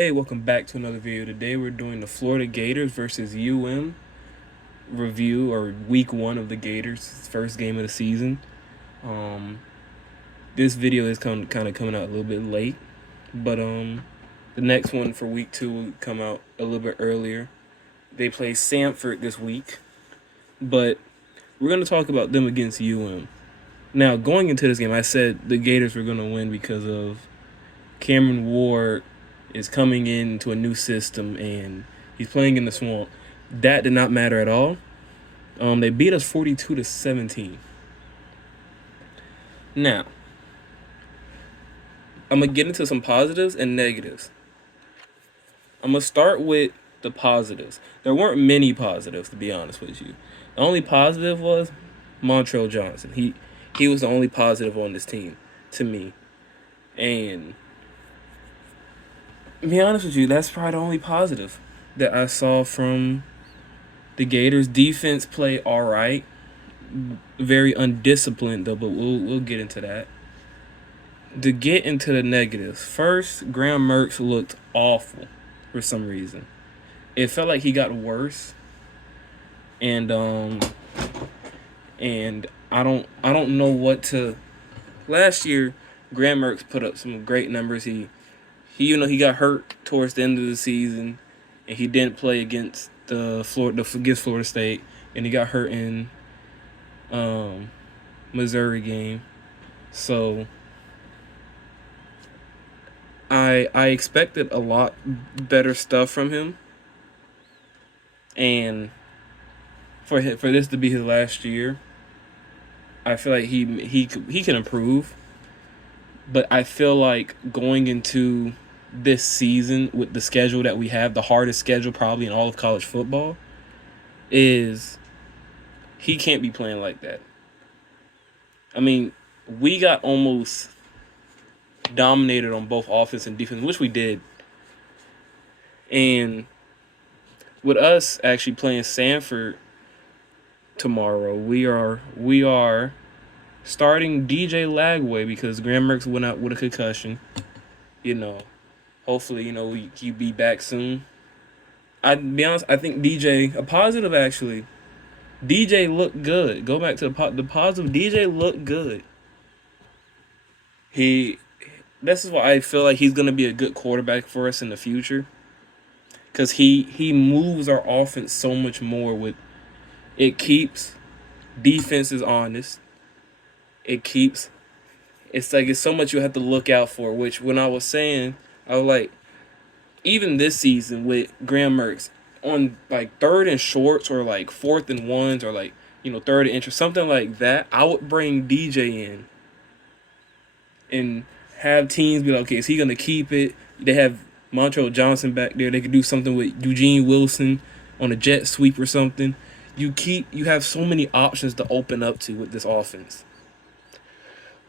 Hey, welcome back to another video. Today we're doing the Florida Gators versus review or week one of the Gators, first game of the season. Um, this video is kind of coming out a little bit late, but the next one for week two will come out a little bit earlier. They play Samford this week, but we're gonna talk about them against Now, going into this game, I said the Gators were gonna win because of Cameron Ward is coming into a new system and he's playing in the swamp. That did not matter at all. They beat us 42-17. Now, I'm gonna get into some positives and negatives. I'm gonna start with the positives. There weren't many positives, to be honest with you. The only positive was Montrell Johnson. He was the only positive on this team to me. And to be honest with you, that's probably the only positive that I saw from the Gators. Defense play all right, very undisciplined though, but we'll get into that. To get into the negatives, first, Graham Mertz looked awful for some reason. It felt like he got worse, and I don't know what to. Last year, Graham Mertz put up some great numbers. He got hurt towards the end of the season, and he didn't play against Florida State, and he got hurt in Missouri game. So I expected a lot better stuff from him, and for this to be his last year, I feel like he can improve. But I feel like going into this season with the schedule that we have, the hardest schedule probably in all of college football, is he can't be playing like that. I mean, we got almost dominated on both offense and defense, which we did. And with us actually playing Sanford tomorrow, we are starting DJ Lagway because Graham Mertz went out with a concussion. You know, hopefully, he'll be back soon. I'd be honest, I think DJ, a positive actually, DJ looked good. Go back to the positive. DJ looked good. He, this is why I feel like he's gonna be a good quarterback for us in the future. Cause he moves our offense so much more. With it keeps defenses honest. It keeps. It's like it's so much you have to look out for. Which when I was saying, I was like, even this season with Graham Mertz on like third and shorts or like fourth and ones or like third and inch or something like that, I would bring DJ in and have teams be like, okay, is he gonna keep it? They have Montrell Johnson back there. They could do something with Eugene Wilson on a jet sweep or something. You have so many options to open up to with this offense,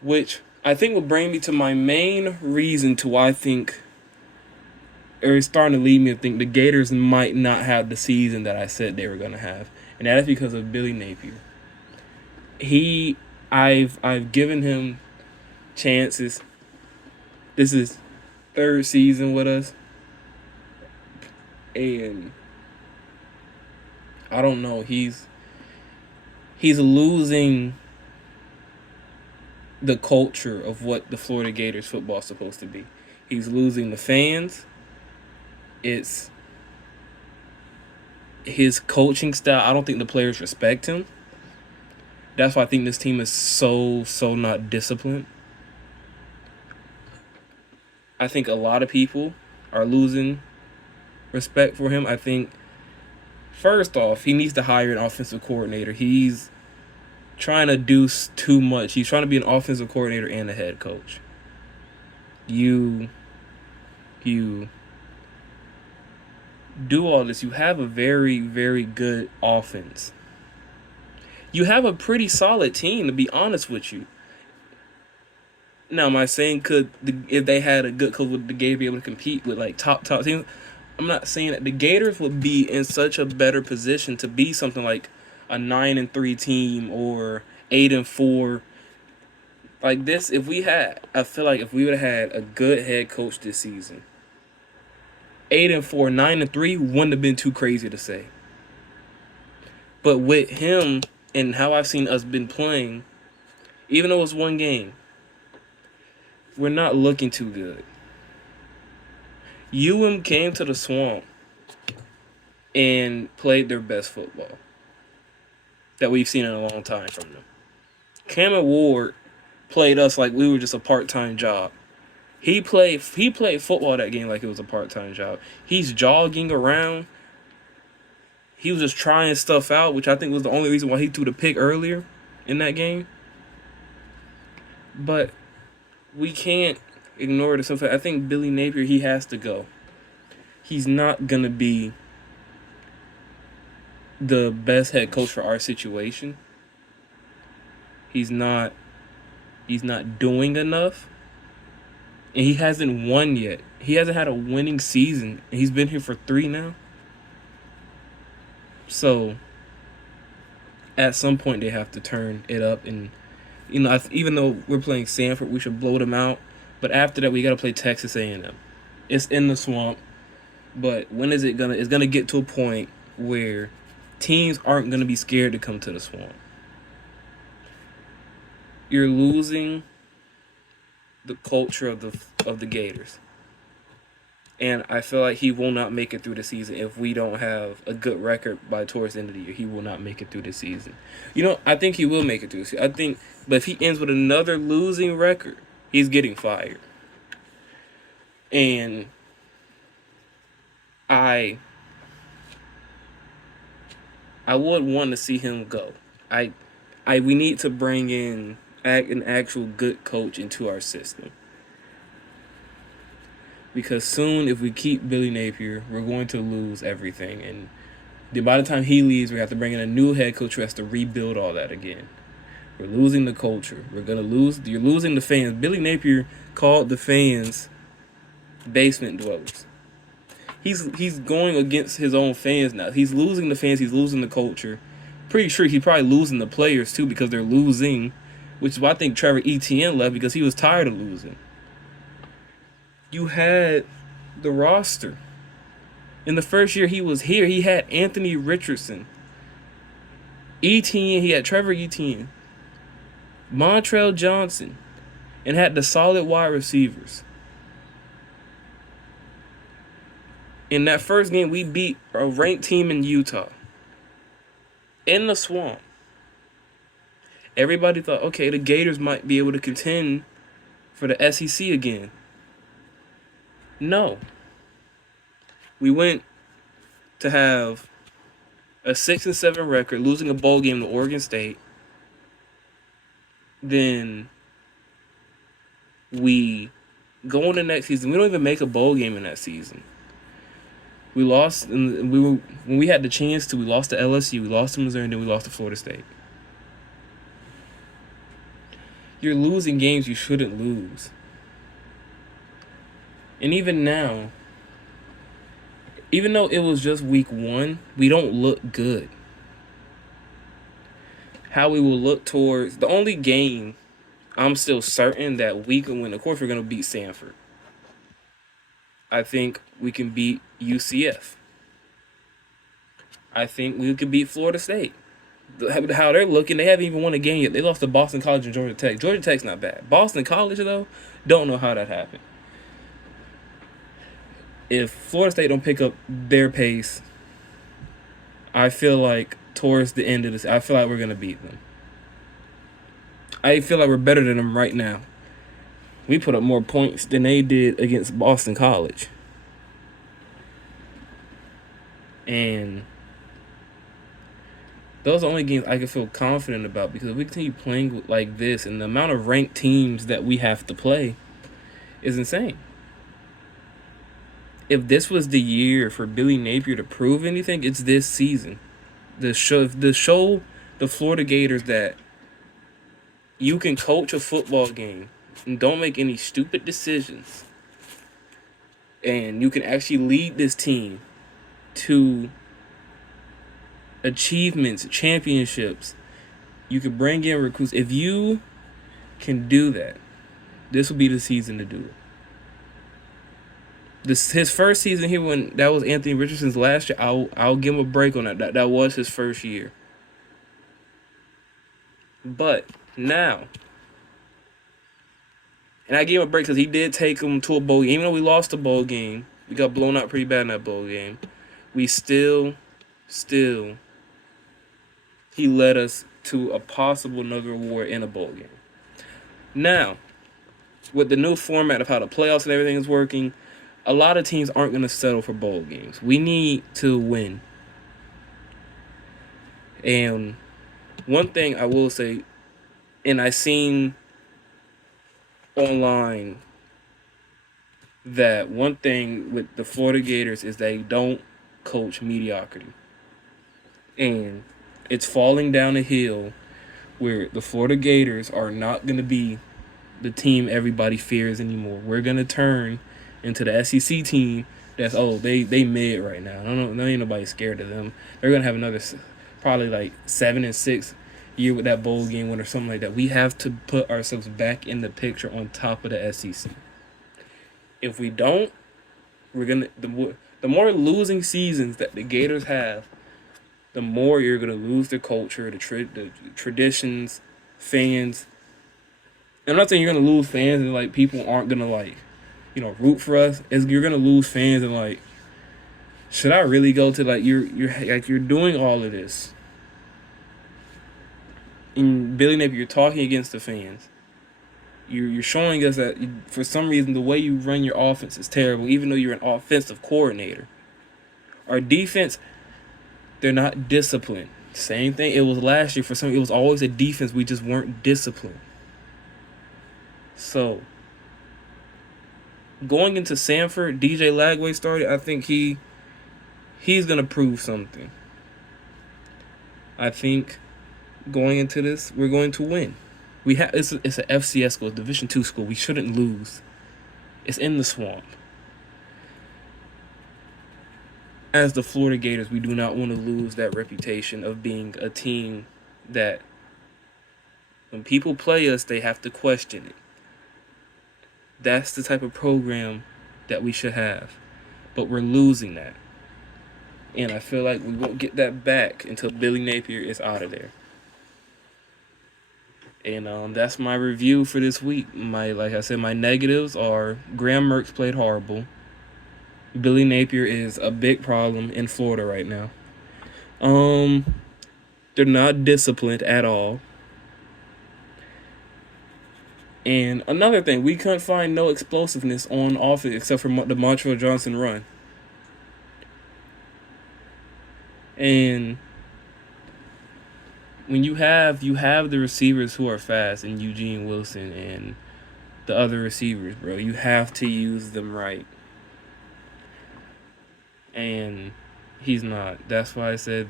which I think will bring me to my main reason to why I think, or it's starting to lead me to think the Gators might not have the season that I said they were gonna have, and that is because of Billy Napier. I've given him chances. This is third season with us, and I don't know. He's losing the culture of what the Florida Gators football is supposed to be. He's losing the fans. It's his coaching style. I don't think the players respect him. That's why I think this team is so not disciplined. I think a lot of people are losing respect for him. I think first off, he needs to hire an offensive coordinator. He's trying to do too much. He's trying to be an offensive coordinator and a head coach. You do all this. You have a very good offense. You have a pretty solid team, to be honest with you. Now, am I saying if they had a good coach, would the Gators be able to compete with like top teams? I'm not saying that. The Gators would be in such a better position to be something like a 9-3 team or 8-4. Like this, I feel like if we would have had a good head coach this season, 8-4, 9-3 wouldn't have been too crazy to say. But with him and how I've seen us been playing, even though it's one game, we're not looking too good. Came to the Swamp and played their best football that we've seen in a long time from them. Cameron Ward played us like we were just a part-time job. He played football that game like it was a part-time job. He's jogging around. He was just trying stuff out, which I think was the only reason why he threw the pick earlier in that game. But we can't ignore the simple fact. I think Billy Napier, he has to go. He's not going to be the best head coach for our situation. He's not doing enough. And he hasn't won yet. He hasn't had a winning season. And he's been here for 3 now. So, at some point, they have to turn it up. And, even though we're playing Sanford, we should blow them out. But after that, we got to play Texas A&M. It's in the Swamp. But when is it going to... It's going to get to a point where teams aren't going to be scared to come to the Swamp. You're losing the culture of the Gators. And I feel like he will not make it through the season if we don't have a good record by towards the end of the year. He will not make it through the season. I think he will make it through the season. But if he ends with another losing record, he's getting fired. And I would want to see him go. We need to bring in an actual good coach into our system. Because soon, if we keep Billy Napier, we're going to lose everything. And by the time he leaves, we have to bring in a new head coach who has to rebuild all that again. We're losing the culture. We're going to lose. You're losing the fans. Billy Napier called the fans basement dwellers. He's going against his own fans now. He's losing the fans. He's losing the culture. Pretty sure he's probably losing the players, too, because they're losing. Which is why I think Trevor Etienne left, because he was tired of losing. You had the roster. In the first year he was here, he had Anthony Richardson, Etienne, he had Trevor Etienne, Montrell Johnson, and had the solid wide receivers. In that first game, we beat a ranked team in Utah. In the Swamp. Everybody thought, okay, the Gators might be able to contend for the SEC again. No. We went to have a 6-7 record, losing a bowl game to Oregon State. Then we go into next season. We don't even make a bowl game in that season. We lost, and when we had the chance to, we lost to LSU, we lost to Missouri, and then we lost to Florida State. You're losing games you shouldn't lose. And even now, even though it was just week 1, we don't look good. How we will look towards the only game I'm still certain that we can win. Of course, we're going to beat Sanford. I think we can beat UCF. I think we can beat Florida State. How they're looking, they haven't even won a game yet. They lost to Boston College and Georgia Tech. Georgia Tech's not bad. Boston College, though, don't know how that happened. If Florida State don't pick up their pace, I feel like towards the end of this, I feel like we're going to beat them. I feel like we're better than them right now. We put up more points than they did against Boston College. And those are the only games I can feel confident about, because if we continue playing like this and the amount of ranked teams that we have to play is insane. If this was the year for Billy Napier to prove anything, it's this season. The show the Florida Gators that you can coach a football game and don't make any stupid decisions. And you can actually lead this team to achievements, championships. You can bring in recruits. If you can do that, this will be the season to do it. his first season here, when that was Anthony Richardson's last year, I'll give him a break on that. That was his first year. But now, and I gave him a break because he did take him to a bowl game. Even though we lost the bowl game, we got blown out pretty bad in that bowl game. We still, he led us to a possible another award in a bowl game. Now, with the new format of how the playoffs and everything is working, a lot of teams aren't going to settle for bowl games. We need to win. And one thing I will say, and I seen online that one thing with the Florida Gators is they don't coach mediocrity. And it's falling down a hill where the Florida Gators are not going to be the team everybody fears anymore. We're going to turn into the SEC team that's, they mid right now. No ain't nobody scared of them. They're going to have another probably like 7-6 year with that bowl game win or something like that. We have to put ourselves back in the picture on top of the SEC. If we don't, we're going to the more losing seasons that the Gators have, the more you're going to lose the culture, the traditions, fans. I'm not saying you're going to lose fans and like people aren't going to like, root for us. You're going to lose fans and like, should I really go to like you're doing all of this? And Billy Napier, you're talking against the fans. You're showing us that for some reason the way you run your offense is terrible, even though you're an offensive coordinator. Our defense, they're not disciplined. Same thing it was last year. It was always a defense. We just weren't disciplined. So, going into Sanford, DJ Lagway started. I think he's gonna prove something. I think going into this, we're going to win. It's an FCS school, Division II school. We shouldn't lose. It's in the swamp. As the Florida Gators, we do not want to lose that reputation of being a team that when people play us, they have to question it. That's the type of program that we should have. But we're losing that. And I feel like we won't get that back until Billy Napier is out of there. And that's my review for this week. Like I said, my negatives are Graham Mertz played horrible. Billy Napier is a big problem in Florida right now. They're not disciplined at all. And another thing, we couldn't find no explosiveness on offense except for the Montreal Johnson run. And when you have the receivers who are fast, and Eugene Wilson and the other receivers, bro, you have to use them right. And he's not. That's why I said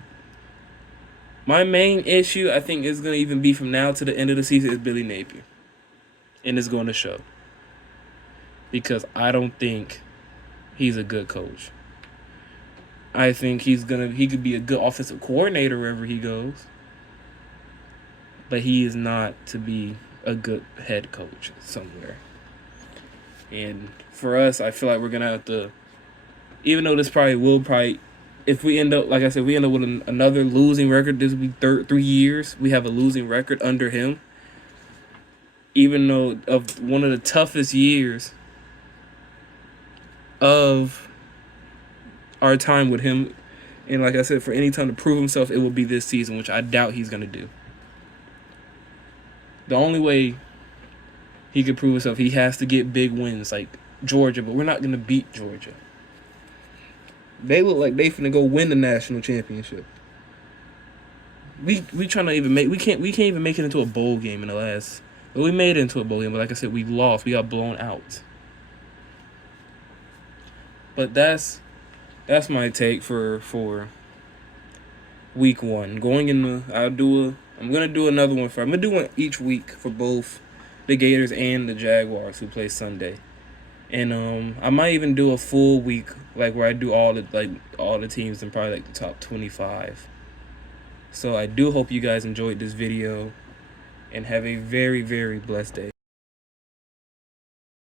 my main issue, I think, is going to even be from now to the end of the season is Billy Napier. And it's going to show. Because I don't think he's a good coach. I think he could be a good offensive coordinator wherever he goes. But he is not to be a good head coach somewhere. And for us, I feel like we're going to have to, even though this if we end up, like I said, we end up with another losing record, this will be 3 years, we have a losing record under him. Even though of one of the toughest years of our time with him, and like I said, for any time to prove himself, it will be this season, which I doubt he's going to do. The only way he could prove himself, he has to get big wins like Georgia, but we're not going to beat Georgia. They look like they finna go win the national championship. We trying to even we can't even make it into a bowl game in the last. Well, we made it into a bowl game, but like I said, we lost. We got blown out. But that's my take for week 1. I'm gonna do another one I'm gonna do one each week for both the Gators and the Jaguars who play Sunday. And I might even do a full week like where I do all the teams and probably like the top 25. So I do hope you guys enjoyed this video and have a very, very blessed day.